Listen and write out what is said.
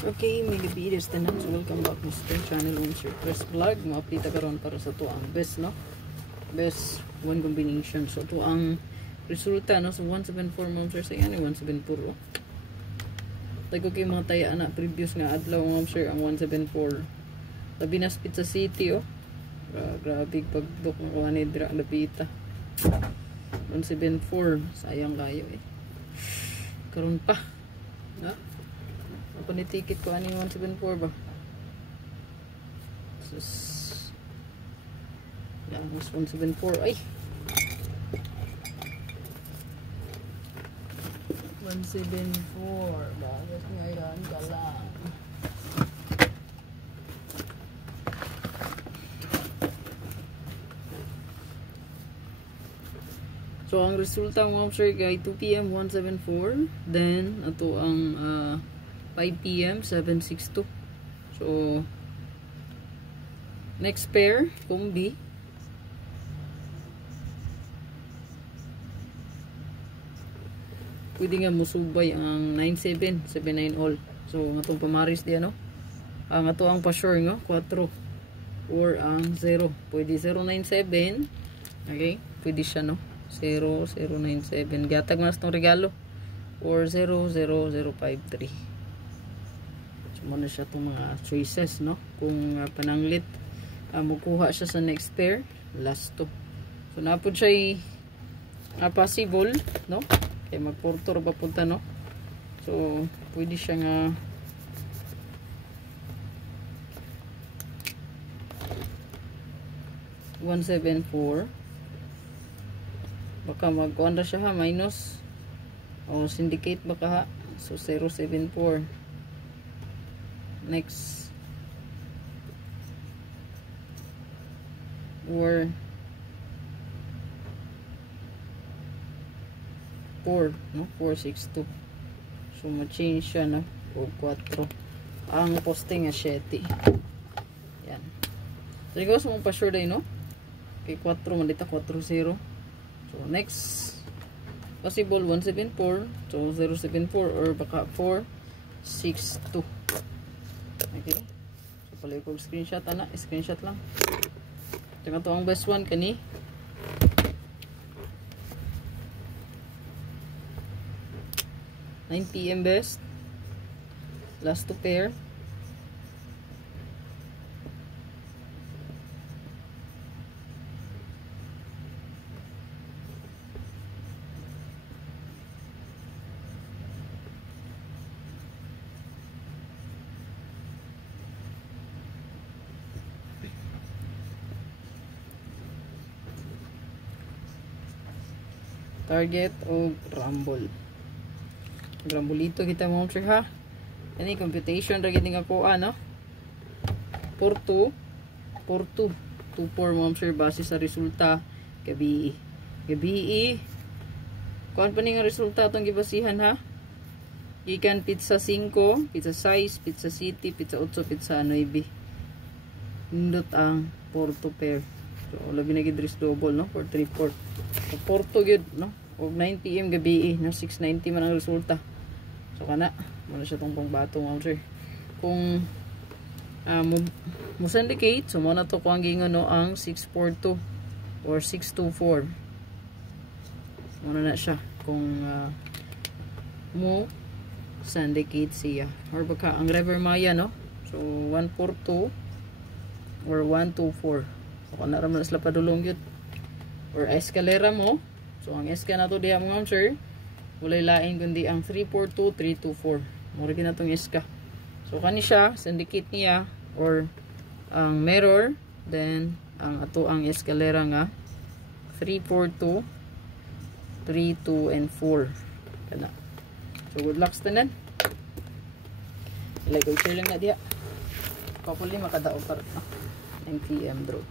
Okay, may gabi tanan. So welcome back to Spring Channel on Sir Chris Vlog. Mga-update karon para sa to ang best, no? Best one combination. So to ang resulta, no? So 174 ma'am sir sa yan, 174. Tago kay mga taya na previous nga adlaw ma'am sir ang 174. Labi na sa Pizza City, oh. Grabe pagdok ng kuha ni Dra Lapita. 174. Sayang kayo eh. Karon pa. Na? Ako ni ticket ko ano yung 174 ba? Sus. Yan, mas 174. Ay! 174. Bakit ngayon ka lang? So, ang resulta mo sir kay 2 PM 174. Then, ato ang 5 PM 762. So, next pair, combi. Pwede nga musubay ang 97, 79 all. So, ang atong pamaris diyan, no? Ang ato ang pa-sure, no? 4 or ang 0. Pwede 097. Okay? Pwede siya, no? 0097. Gatag mas itong regalo. Or 00053. So, muna siya itong mga choices, no? Kung pananglit, makuha siya sa next pair, last 2. So, napod siya possible, no? Kaya mag-portor pa punta, no? So, pwede siya nga $174. Baka mag-1 siya ha, minus o syndicate baka ha. So 074. Next or 4, no? 462. So ma-change siya, no? O 4. Ang posting nga 7. Yan. So ikaw sa mong pa-sure day, no? Okay, 4 man dito, 40. So next possible 174. So 074 or baka 462. Okay. So pala ko screenshot ana, screenshot lang. Tsaka to ang best one kani. $9 PM best. Last 2 pair. Target o Rumble. Rambulito kita mo sir ha. Ani computation ra gid nga kuha, no? 42 24 mo sir base sa resulta gabi. Kuan pa ni nga resulta atong gibasihan ha. Ikan pizza 5, pizza 6, pizza city, pizza 8, pizza 9. Nindot ang Porto pair. So labi na gid double, no? 434. So Porto gid, no? Og 9 PM gabi na 690 man ang resulta. So kana mo siya tong pangbato mo sir. Kung mo syndicate, so mo na to ko ang gingon, no, ang 642 or 624. Mo na siya kung mo syndicate siya or baka ang River Maya, no? So 142 or 124. So kana ra man sila padulong gyud or escalera mo. So ang SK na to diha mga sir, walay lain kundi ang 342 324. Mura gid natong SK. So kani siya syndicate niya or ang mirror, then ang ato ang escalera nga 342 32 and 4 kana. So good luck tanan. Ilagay ko lang na diha. Kapuli makadaog para 9 PM draw.